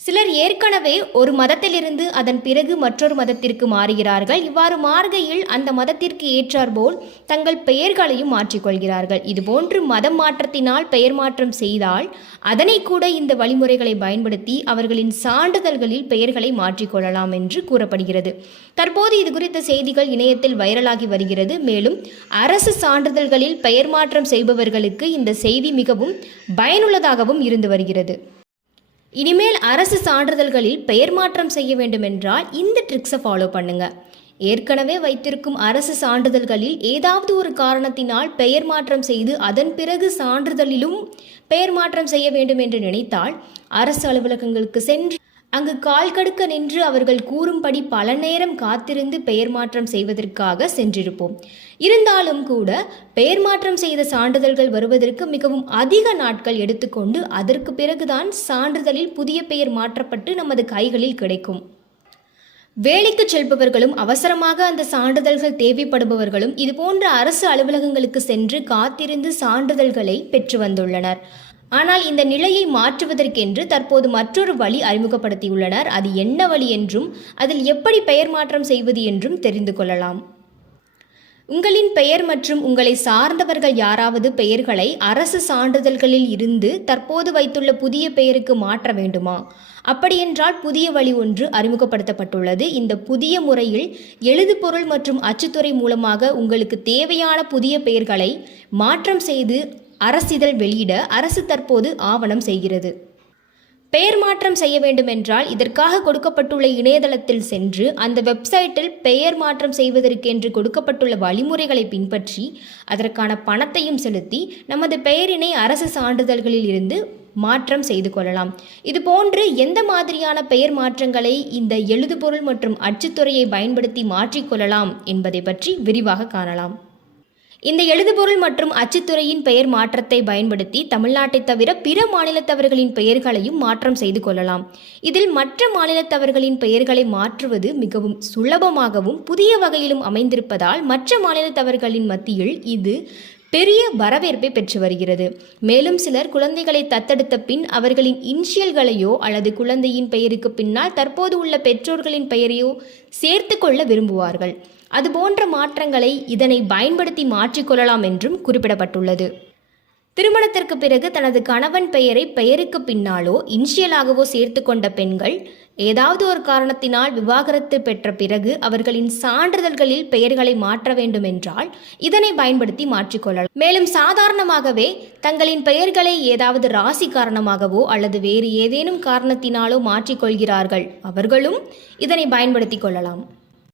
சிலர் ஏற்கனவே ஒரு மதத்திலிருந்து அதன் பிறகு மற்றொரு மதத்திற்கு மாறுகிறார்கள். இவ்வாறு மாறுகையில் அந்த மதத்திற்கு ஏற்றாற்போல் தங்கள் பெயர்களையும் மாற்றிக்கொள்கிறார்கள் இதுபோன்று மதம் மாற்றத்தினால் பெயர் மாற்றம் செய்தால் அதனை கூட இந்த வழிமுறைகளை பயன்படுத்தி அவர்களின் சான்றிதழ்களில் பெயர்களை மாற்றிக்கொள்ளலாம் என்று கூறப்படுகிறது. தற்போது இது குறித்த செய்திகள் இணையத்தில் வைரலாகி வருகிறது. மேலும் அரசு சான்றிதழ்களில் பெயர் மாற்றம் செய்பவர்களுக்கு இந்த செய்தி மிகவும் பயனுள்ளதாகவும் இருந்து வருகிறது. இனிமேல் அரசு சான்றிதழ்களில் பெயர் மாற்றம் செய்ய வேண்டுமென்றால் இந்த ட்ரிக்ஸை ஃபாலோ பண்ணுங்க. ஏற்கனவே வைத்திருக்கும் அரசு சான்றிதழ்களில் ஏதாவது ஒரு காரணத்தினால் பெயர் மாற்றம் செய்து அதன் பிறகு சான்றிதழிலும் பெயர் மாற்றம் செய்ய வேண்டும் என்று நினைத்தால் அரசு அலுவலகங்களுக்கு சென்று அங்கு கால் கடுக்க நின்று அவர்கள் கூறும்படி பல நேரம் காத்திருந்து பெயர் மாற்றம் செய்வதற்காக சென்றிருப்போம். இருந்தாலும் கூட பெயர் மாற்றம் செய்த சான்றிதழ்கள் வருவதற்கு மிகவும் அதிக நாட்கள் எடுத்துக்கொண்டு அதற்கு பிறகுதான் சான்றிதழில் புதிய பெயர் மாற்றப்பட்டு நமது கைகளில் கிடைக்கும். வேலைக்கு செல்பவர்களும் அவசரமாக அந்த சான்றிதழ்கள் தேவைப்படுபவர்களும் இதுபோன்ற அரசு அலுவலகங்களுக்கு சென்று காத்திருந்து சான்றிதழ்களை பெற்று வந்துள்ளனர். ஆனால் இந்த நிலையை மாற்றுவதற்கென்று தற்போது மற்றொரு வழி அறிமுகப்படுத்தியுள்ளனர். அது என்ன வழி என்றும் அதில் எப்படி பெயர் மாற்றம் செய்வது என்றும் தெரிந்து கொள்ளலாம். உங்களின் பெயர் மற்றும் உங்களை சார்ந்தவர்கள் யாராவது பெயர்களை அரசு சான்றிதழ்களில் இருந்து தற்போது வைத்துள்ள புதிய பெயருக்கு மாற்ற வேண்டுமா? அப்படியென்றால் புதிய வழி ஒன்று அறிமுகப்படுத்தப்பட்டுள்ளது. இந்த புதிய முறையில் எழுதுபொருள் மற்றும் அச்சுத்துறை மூலமாக உங்களுக்கு தேவையான புதிய பெயர்களை மாற்றம் செய்து அரசிதழ் வெளியிட அரசு தற்போது ஆவணம் செய்கிறது. பெயர் மாற்றம் செய்ய வேண்டுமென்றால் இதற்காக கொடுக்கப்பட்டுள்ள இணையதளத்தில் சென்று அந்த வெப்சைட்டில் பெயர் மாற்றம் செய்வதற்கென்று கொடுக்கப்பட்டுள்ள வழிமுறைகளை பின்பற்றி அதற்கான பணத்தையும் செலுத்தி நமது பெயரினை அரசு சான்றிதழ்களில் இருந்து மாற்றம் செய்து கொள்ளலாம். இது போன்று எந்த மாதிரியான பெயர் மாற்றங்களை இந்த எழுதுபொருள் மற்றும் அச்சுத்துறையை பயன்படுத்தி மாற்றிக்கொள்ளலாம் என்பதை பற்றி விரிவாக காணலாம். இந்த எழுதுபொருள் மற்றும் அச்சுத்துறையின் பெயர் மாற்றத்தை பயன்படுத்தி தமிழ்நாட்டை தவிர பிற மாநிலத்தவர்களின் பெயர்களையும் மாற்றம் செய்து கொள்ளலாம். இதில் மற்ற மாநிலத்தவர்களின் பெயர்களை மாற்றுவது மிகவும் சுலபமாகவும் புதிய வகையிலும் அமைந்திருப்பதால் மற்ற மாநிலத்தவர்களின் மத்தியில் இது பெரிய வரவேற்பை பெற்று வருகிறது. மேலும் சிலர் குழந்தைகளை தத்தெடுத்த பின் அவர்களின் இன்ஷியல்களையோ அல்லது குழந்தையின் பெயருக்கு பின்னால் தற்போது உள்ள பெற்றோர்களின் பெயரையோ சேர்த்து கொள்ள விரும்புவார்கள். அதுபோன்ற மாற்றங்களை இதனை பயன்படுத்தி மாற்றிக்கொள்ளலாம் என்றும் குறிப்பிடப்பட்டுள்ளது. திருமணத்திற்கு பிறகு தனது கணவன் பெயரை பெயருக்கு பின்னாலோ இன்ஷியலாகவோ சேர்த்து கொண்ட பெண்கள் ஏதாவது ஒரு காரணத்தினால் விவாகரத்து பெற்ற பிறகு அவர்களின் சான்றிதழ்களில் பெயர்களை மாற்ற வேண்டும் என்றால் இதனை பயன்படுத்தி மாற்றிக்கொள்ளலாம். மேலும் சாதாரணமாகவே தங்களின் பெயர்களை ஏதாவது ராசி காரணமாகவோ அல்லது வேறு ஏதேனும் காரணத்தினாலோ மாற்றிக்கொள்கிறார்கள். அவர்களும் இதனை பயன்படுத்தி கொள்ளலாம்.